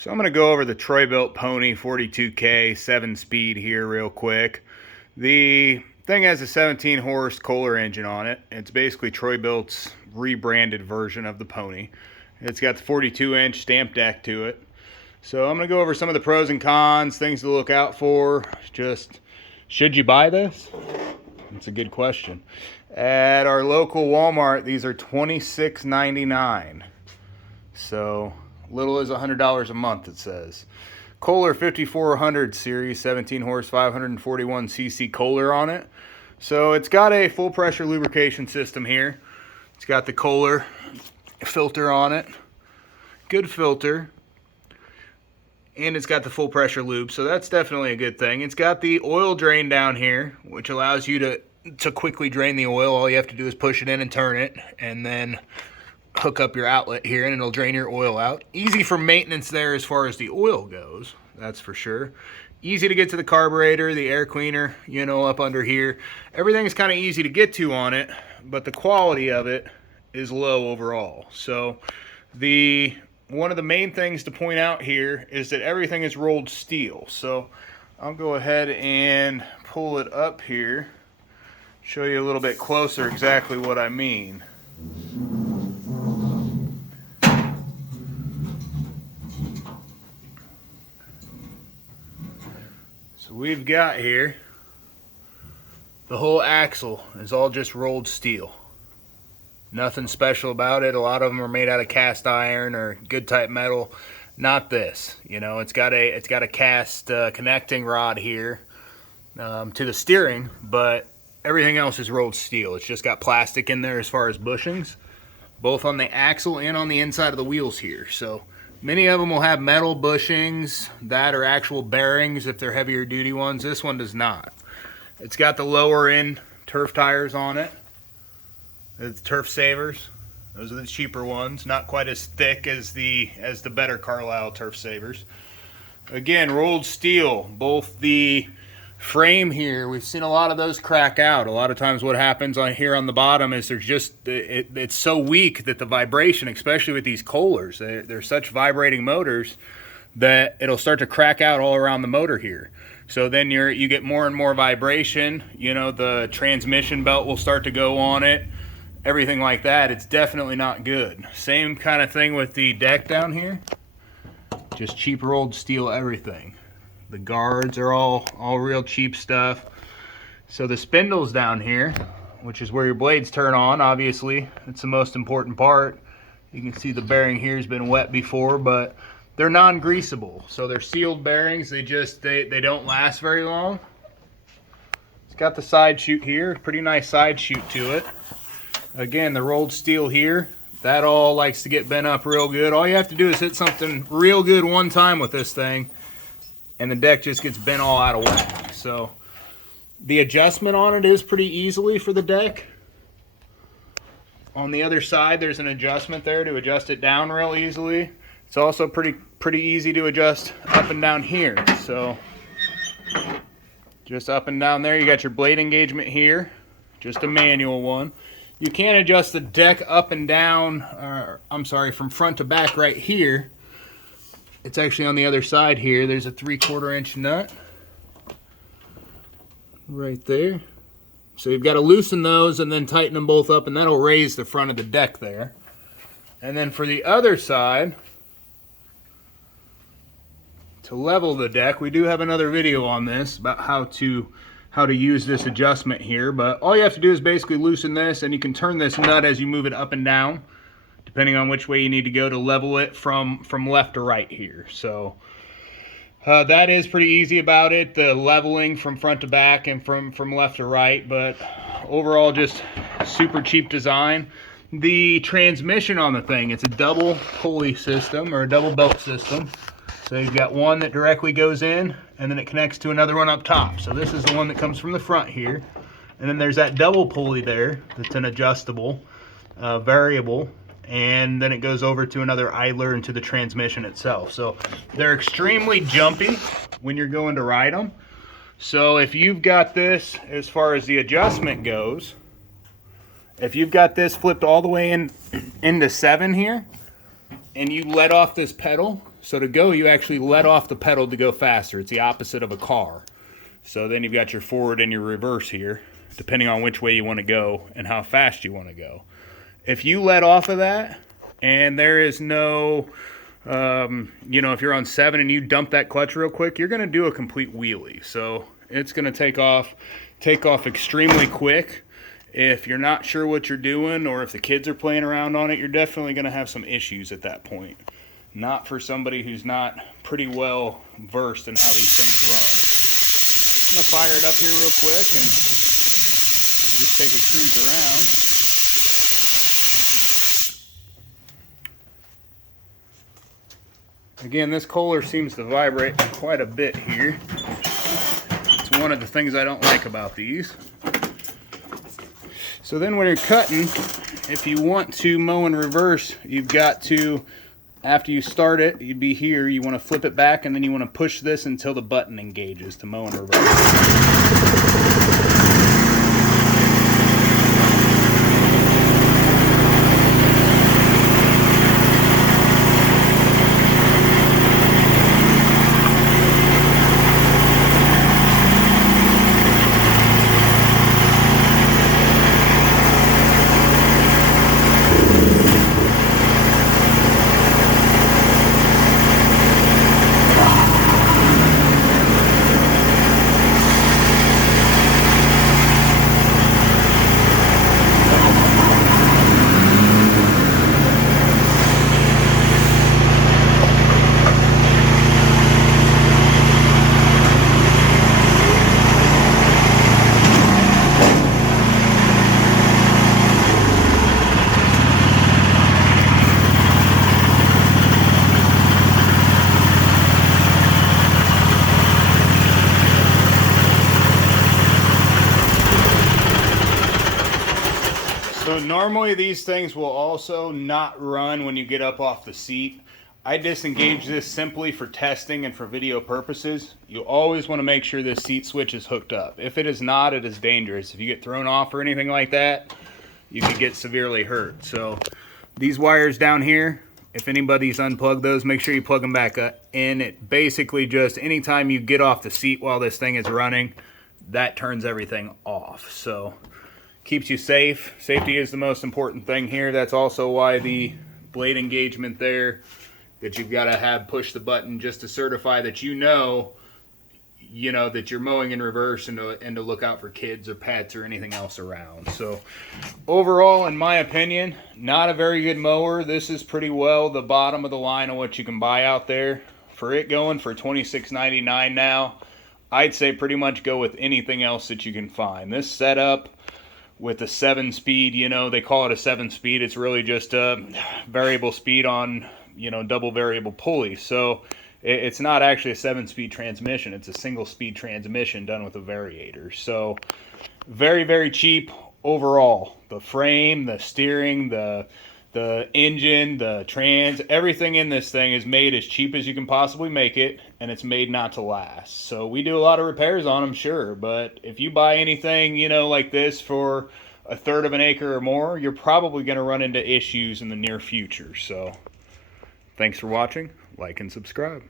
So I'm going to go over the Troy Bilt Pony 42K 7-speed here real quick. The thing has a 17 horse Kohler engine on it. It's basically Troy Bilt's rebranded version of the Pony. It's got the 42-inch stamped deck to it. So I'm going to go over some of the pros and cons, things to look out for. Just, should you buy this? It's a good question. At our local Walmart, these are $26.99. So little as $100 a month, it says. Kohler 5400 series, 17 horse, 541 cc Kohler on it. So it's got a full pressure lubrication system here. It's got the Kohler filter on it. Good filter. And it's got the full pressure lube, so that's definitely a good thing. It's got the oil drain down here, which allows you to quickly drain the oil. All you have to do is push it in and turn it, and then hook up your outlet here and it'll drain your oil out. Easy for maintenance there as far as the oil goes, that's for sure. Easy to get to the carburetor, the air cleaner, you know, up under here. Everything's kind of easy to get to on it, but the quality of it is low overall. So one of the main things to point out here is that everything is rolled steel. So I'll go ahead and pull it up here, show you a little bit closer exactly what I mean. So we've got here, the whole axle is all just rolled steel. Nothing special about it. A lot of them are made out of cast iron or good type metal. Not this. You know, it's got a cast connecting rod here to the steering, but everything else is rolled steel. It's just got plastic in there as far as bushings, both on the axle and on the inside of the wheels here. So many of them will have metal bushings that are actual bearings if they're heavier duty ones. This one does not. It's got the lower end turf tires on it. It's turf savers. Those are the cheaper ones, not quite as thick as the better Carlisle turf savers. Again, rolled steel. Both the frame here, we've seen a lot of those crack out. A lot of times what happens on here on the bottom is there's just it's so weak that the vibration, especially with these Kohlers, they're such vibrating motors that it'll start to crack out all around the motor here. So then you get more and more vibration. You know, the transmission belt will start to go on it, everything like that. It's definitely not good. Same kind of thing with the deck down here. Just cheap rolled steel everything. The guards are all real cheap stuff. So the spindles down here, which is where your blades turn on, obviously, it's the most important part. You can see the bearing here has been wet before, but they're non-greasable. So they're sealed bearings. They don't last very long. It's got the side chute here, pretty nice side chute to it. Again, the rolled steel here, that all likes to get bent up real good. All you have to do is hit something real good one time with this thing, and the deck just gets bent all out of whack. So the adjustment on it is pretty easily for the deck. On the other side, there's an adjustment there to adjust it down real easily. It's also pretty easy to adjust up and down here. So just up and down there, you got your blade engagement here, just a manual one. You can adjust the deck up and down, from front to back right here. It's actually on the other side here. There's a 3/4 inch nut right there. So you've got to loosen those and then tighten them both up, and that'll raise the front of the deck there. And then for the other side, to level the deck, we do have another video on this about how to use this adjustment here, but all you have to do is basically loosen this, and you can turn this nut as you move it up and down, depending on which way you need to go to level it from left to right here. So that is pretty easy about it, the leveling from front to back and from left to right, but overall just super cheap design. The transmission on the thing, it's a double pulley system or a double belt system. So you've got one that directly goes in, and then it connects to another one up top. So this is the one that comes from the front here. And then there's that double pulley there that's an adjustable, variable. And then it goes over to another idler and to the transmission itself. So they're extremely jumpy when you're going to ride them. So if you've got this, as far as the adjustment goes, if you've got this flipped all the way into 7 here, and you let off this pedal, So to go, you actually let off the pedal to go faster. It's the opposite of a car. So then you've got your forward and your reverse here, depending on which way you want to go and how fast you want to go. If you let off of that and there is no, you know, if you're on 7 and you dump that clutch real quick, you're going to do a complete wheelie. So it's going to take off extremely quick. If you're not sure what you're doing, or if the kids are playing around on it, you're definitely going to have some issues at that point. Not for somebody who's not pretty well versed in how these things run. I'm going to fire it up here real quick and just take a cruise around. Again, this Kohler seems to vibrate quite a bit here. It's one of the things I don't like about these. So then when you're cutting, if you want to mow in reverse, you've got to, after you start it, you'd be here, you want to flip it back, and then you want to push this until the button engages to mow in reverse. So normally these things will also not run when you get up off the seat. I disengage this simply for testing and for video purposes. You always want to make sure this seat switch is hooked up. If it is not, it is dangerous. If you get thrown off or anything like that, you could get severely hurt. So these wires down here, if anybody's unplugged those, make sure you plug them back up in. It basically just, anytime you get off the seat while this thing is running, that turns everything off. So keeps you safe. Safety is the most important thing here. That's also why the blade engagement there, that you've got to have push the button just to certify that you know that you're mowing in reverse, and to look out for kids or pets or anything else around. So overall, in my opinion, not a very good mower. This is pretty well the bottom of the line of what you can buy out there. For it going for $26.99 now, I'd say pretty much go with anything else that you can find. This setup with a 7-speed, they call it a 7-speed. It's really just a variable speed on, double variable pulley. So it's not actually a 7-speed transmission. It's a single-speed transmission done with a variator. So very, very cheap overall. The frame, the steering, the engine, the trans, everything in this thing is made as cheap as you can possibly make it, and it's made not to last. So we do a lot of repairs on them, sure, but if you buy anything, like this for 1/3 of an acre or more, you're probably going to run into issues in the near future. So thanks for watching. Like and subscribe.